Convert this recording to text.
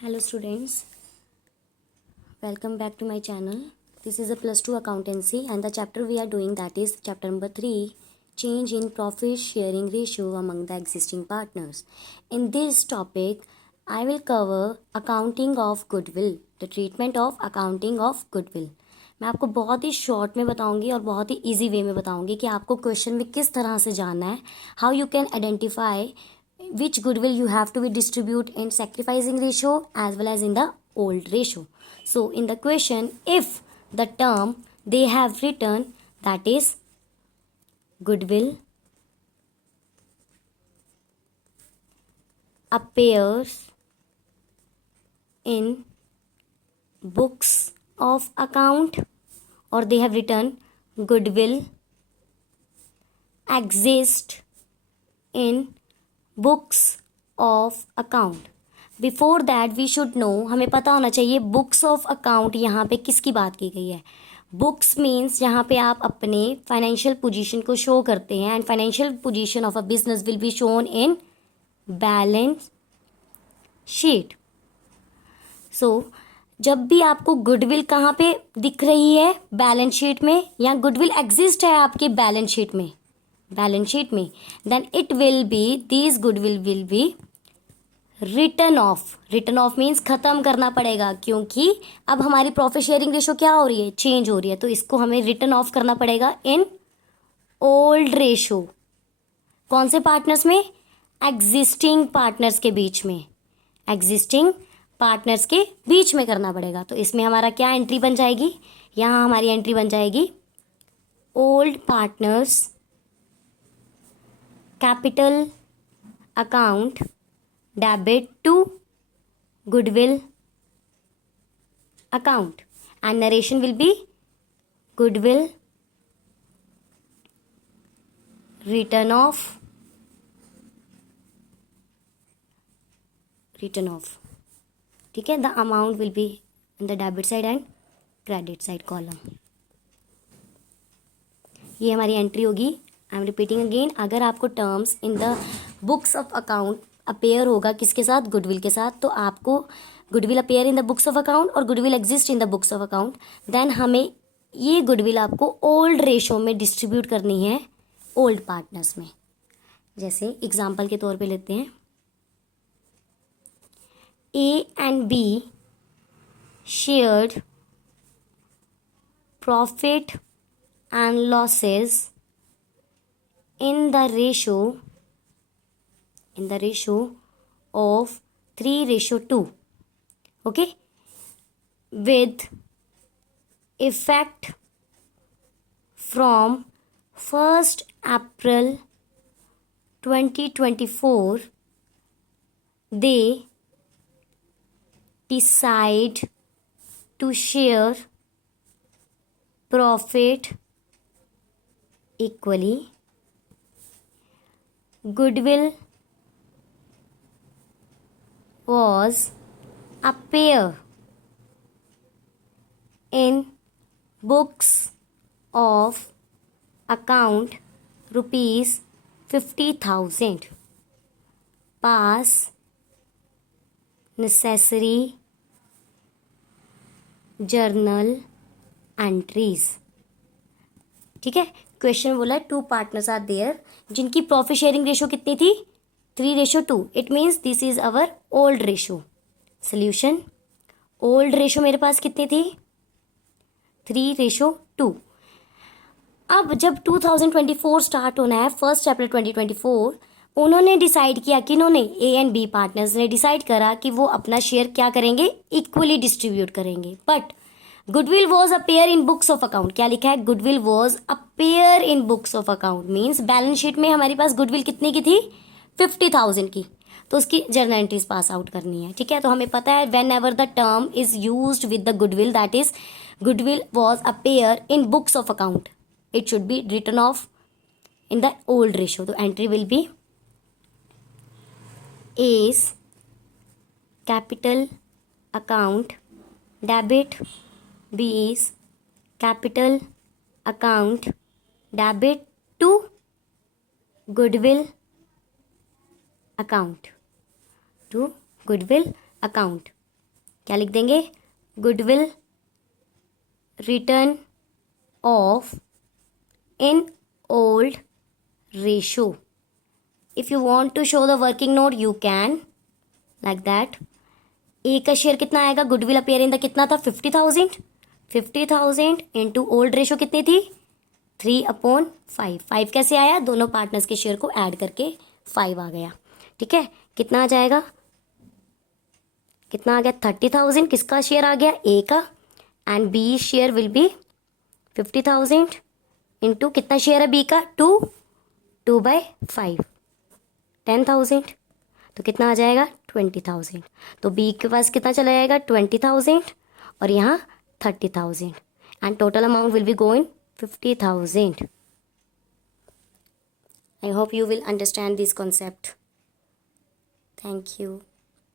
Hello students, welcome back to my channel. This is a plus 2 accountancy and the chapter we are doing, that is chapter number 3, change in profit sharing ratio among the existing partners. In this topic, I will cover accounting of goodwill, the treatment of accounting of goodwill. मैं आपको बहुत ही short में बताऊंगी और बहुत ही easy way में बताऊंगी कि आपको क्वेश्चन में किस तरह से जानना है, how you can identify which goodwill you have to be distribute in sacrificing ratio as well as in the old ratio. So in the question, if the term they have written, that is goodwill, appears in books of account, or they have written goodwill exist in books of account, before that we should know, हमें पता होना चाहिए books of account यहाँ पे किसकी बात की गई है. बुक्स मीन्स जहाँ पे आप अपने फाइनेंशियल पोजीशन को शो करते हैं, and financial position of a business will be shown in balance sheet. So जब भी आपको गुडविल कहाँ पे दिख रही है, बैलेंस शीट में, या गुडविल एग्जिस्ट है आपके बैलेंस शीट में, then it will be, these goodwill will be written off. written off means खत्म करना पड़ेगा, क्योंकि अब हमारी प्रॉफिट शेयरिंग रेशो क्या हो रही है, चेंज हो रही है, तो इसको हमें रिटर्न ऑफ करना पड़ेगा इन ओल्ड रेशो. कौन से पार्टनर्स में, एग्जिस्टिंग पार्टनर्स के बीच में, करना पड़ेगा. तो इसमें हमारा क्या एंट्री बन जाएगी, यहाँ हमारी एंट्री बन जाएगी old partners capital account debit to goodwill account, and narration will be goodwill written off. ठीक है, the amount will be in the debit side and credit side column. ये हमारी एंट्री होगी. आई एम रिपीटिंग अगेन, अगर आपको terms in the books of account appear होगा किसके साथ, गुडविल के साथ, तो आपको goodwill appear in the books of account और goodwill exist in the books of account, then हमें ये गुडविल आपको ओल्ड रेशो में डिस्ट्रीब्यूट करनी है ओल्ड पार्टनर्स में. जैसे एग्जाम्पल के तौर पे लेते हैं, A and be shared profit and losses in the ratio of 3:2, okay, with effect from 1st April 2024, they decide to share profit equally. Goodwill was appear in books of account rupees 50,000. Pass necessary journal entries. ठीक है, question बोला to partners are there जिनकी profit sharing ratio कितनी थी, 3:2. It means this is our old ratio. Solution, old ratio मेरे पास कितनी थी, 3:2. अब जब 2024 स्टार्ट होना है, 1 अप्रैल 2024, उन्होंने डिसाइड किया कि इन्होंने ए एंड बी पार्टनर्स ने डिसाइड करा कि वो अपना शेयर क्या करेंगे, इक्वली डिस्ट्रीब्यूट करेंगे. But goodwill was appear in books of account, क्या लिखा है, goodwill was appear in books of account, means balance sheet में हमारे पास गुडविल कितने की थी, 50,000 की, तो उसकी जर्नल एंट्रीज पास आउट करनी है. ठीक है, तो हमें पता है whenever the term is used with the goodwill, that is goodwill was appear in books of account, it should be written off in the old ratio. तो entry will be as capital account debit, B is capital account debit to goodwill account. क्या लिख देंगे, goodwill written off in old ratio. If you want to show the working note you can like that. A का share कितना आएगा, goodwill appear in the कितना था, 50,000. 50,000 into old ratio कितनी थी, 3/5. 5 कैसे आया, दोनों पार्टनर्स के शेयर को ऐड करके 5 आ गया. ठीक है, कितना आ जाएगा, कितना आ गया, 30,000 किसका शेयर आ गया, ए का. And B share will be 50,000 into कितना शेयर है बी का, 2/5 10,000. तो कितना आ जाएगा, 20,000. तो बी के पास कितना चला जाएगा, 20,000 और यहाँ 30,000. And total amount will be going 50,000. I hope you will understand this concept. Thank you.